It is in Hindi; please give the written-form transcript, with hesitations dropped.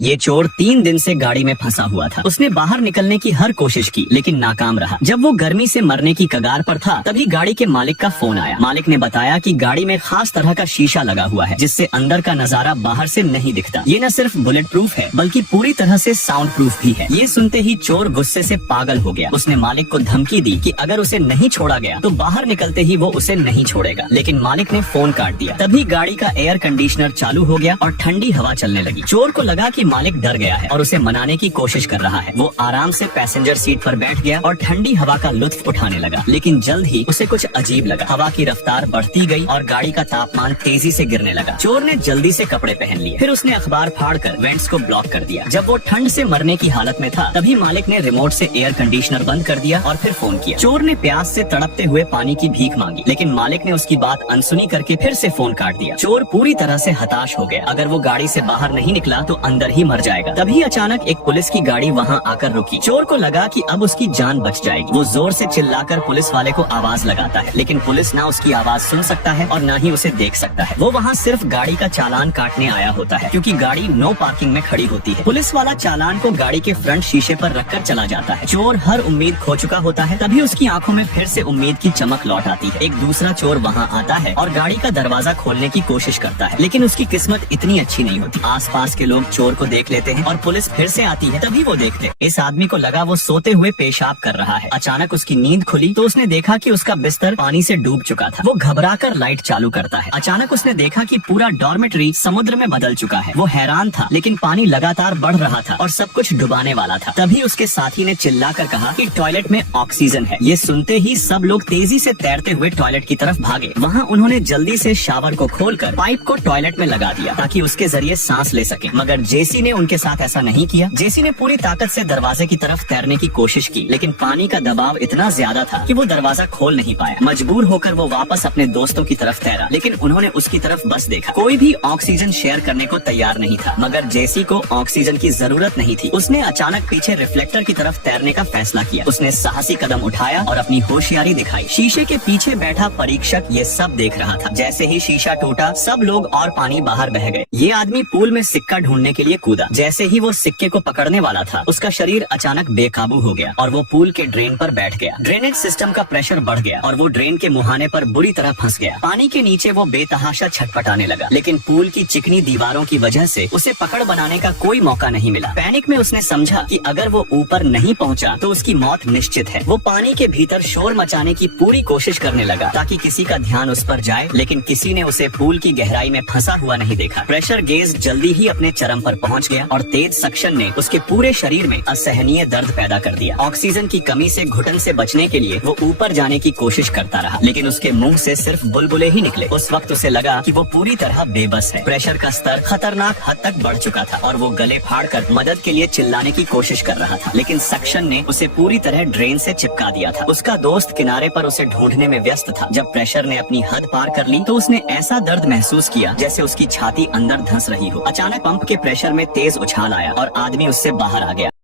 ये चोर 3 दिन से गाड़ी में फंसा हुआ था। उसने बाहर निकलने की हर कोशिश की लेकिन नाकाम रहा। जब वो गर्मी से मरने की कगार पर था तभी गाड़ी के मालिक का फोन आया। मालिक ने बताया कि गाड़ी में खास तरह का शीशा लगा हुआ है जिससे अंदर का नजारा बाहर से नहीं दिखता। ये न सिर्फ बुलेट प्रूफ है बल्कि पूरी तरह से साउंड प्रूफ भी है। ये सुनते ही चोर गुस्से से पागल हो गया। उसने मालिक को धमकी दी कि अगर उसे नहीं छोड़ा गया तो बाहर निकलते ही वो उसे नहीं छोड़ेगा। लेकिन मालिक ने फोन काट दिया। तभी गाड़ी का एयर कंडीशनर चालू हो गया और ठंडी हवा चलने लगी। चोर को लगा कि मालिक डर गया है और उसे मनाने की कोशिश कर रहा है। वो आराम से पैसेंजर सीट पर बैठ गया और ठंडी हवा का लुत्फ उठाने लगा। लेकिन जल्द ही उसे कुछ अजीब लगा। हवा की रफ्तार बढ़ती गई और गाड़ी का तापमान तेजी से गिरने लगा। चोर ने जल्दी से कपड़े पहन लिए। फिर उसने अखबार फाड़कर वेंट्स को ब्लॉक कर दिया। जब वो ठंड से मरने की हालत में था तभी मालिक ने रिमोट से एयर कंडीशनर बंद कर दिया और फिर फोन किया। चोर ने प्यास से तड़पते हुए पानी की भीख मांगी लेकिन मालिक ने उसकी बात अनसुनी करके फिर से फोन काट दिया। चोर पूरी तरह से हताश हो गया। अगर वो गाड़ी से बाहर नहीं निकला तो अंदर ही मर जाएगा। तभी अचानक एक पुलिस की गाड़ी वहां आकर रुकी। चोर को लगा कि अब उसकी जान बच जाएगी। वो जोर से चिल्लाकर पुलिस वाले को आवाज लगाता है लेकिन पुलिस ना उसकी आवाज सुन सकता है और ना ही उसे देख सकता है। वो वहाँ सिर्फ गाड़ी का चालान काटने आया होता है क्योंकि गाड़ी नो पार्किंग में खड़ी होती है। पुलिस वाला चालान को गाड़ी के फ्रंट शीशे पर रखकर चला जाता है। चोर हर उम्मीद खो चुका होता है। तभी उसकी आंखों में फिर से उम्मीद की चमक लौट आती है। एक दूसरा चोर वहाँ आता है और गाड़ी का दरवाजा खोलने की कोशिश करता है लेकिन उसकी किस्मत इतनी अच्छी नहीं होती। आसपास के लोग चोर को देख लेते हैं और पुलिस फिर से आती है। तभी वो देखते इस आदमी को लगा वो सोते हुए पेशाब कर रहा है। अचानक उसकी नींद खुली तो उसने देखा कि उसका बिस्तर पानी से डूब चुका था। वो घबराकर लाइट चालू करता है। अचानक उसने देखा कि पूरा डॉर्मेट्री समुद्र में बदल चुका है। वो हैरान था लेकिन पानी लगातार बढ़ रहा था और सब कुछ डुबाने वाला था। तभी उसके साथी ने चिल्लाकर कहा कि टॉयलेट में ऑक्सीजन है। ये सुनते ही सब लोग तेजी से तैरते हुए टॉयलेट की तरफ भागे। वहाँ उन्होंने जल्दी से शावर को खोलकर पाइप को टॉयलेट में लगा दिया ताकि उसके जरिए सांस ले सके। मगर जेसी ने उनके साथ ऐसा नहीं किया। जेसी ने पूरी ताकत से दरवाजे की तरफ तैरने की कोशिश की लेकिन पानी का दबाव इतना ज्यादा था कि वो दरवाजा खोल नहीं पाया। मजबूर होकर वो वापस अपने दोस्तों की तरफ तैरा लेकिन उन्होंने उसकी तरफ बस देखा। कोई भी ऑक्सीजन शेयर करने को तैयार नहीं था। मगर जेसी को ऑक्सीजन की जरूरत नहीं थी। उसने अचानक पीछे रिफ्लेक्टर की तरफ तैरने का फैसला किया। उसने साहसी कदम उठाया और अपनी होशियारी दिखाई। शीशे के पीछे बैठा परीक्षक ये सब देख रहा था। जैसे ही शीशा टूटा सब लोग और पानी बाहर बह गए। ये आदमी पूल में सिक्का ढूंढने के लिए कूदा। जैसे ही वो सिक्के को पकड़ने वाला था उसका शरीर अचानक बेकाबू हो गया और वो पूल के ड्रेन पर बैठ गया। ड्रेनेज सिस्टम का प्रेशर बढ़ गया और वो ड्रेन के मुहाने पर बुरी तरह फंस गया। पानी के नीचे वो बेतहाशा छटपटाने लगा लेकिन पूल की चिकनी दीवारों की वजह से उसे पकड़ बनाने का कोई मौका नहीं मिला। पैनिक में उसने समझा कि अगर वो ऊपर नहीं पहुंचा तो उसकी मौत निश्चित है। वो पानी के भीतर शोर मचाने की पूरी कोशिश करने लगा ताकि किसी का ध्यान उस पर जाए लेकिन किसी ने उसे पूल की गहराई में फंसा हुआ नहीं देखा। प्रेशर गेज जल्दी ही अपने चरम पर पहुंच गया और तेज सक्शन ने उसके पूरे शरीर में असहनीय दर्द पैदा कर दिया। ऑक्सीजन की कमी से घुटन से बचने के लिए वो ऊपर जाने की कोशिश करता रहा लेकिन उसके मुंह से सिर्फ बुलबुले ही निकले। उस वक्त उसे लगा कि वो पूरी तरह बेबस है। प्रेशर का स्तर खतरनाक हद तक बढ़ चुका था और वो गले फाड़कर मदद के लिए चिल्लाने की कोशिश कर रहा था लेकिन सक्शन ने उसे पूरी तरह ड्रेन से चिपका दिया था। उसका दोस्त किनारे पर उसे ढूंढने में व्यस्त था। जब प्रेशर ने अपनी हद पार कर ली तो उसने ऐसा दर्द महसूस किया जैसे उसकी छाती अंदर धंस रही हो। अचानक पंप के प्रेशर में तेज उछाल आया और आदमी उससे बाहर आ गया।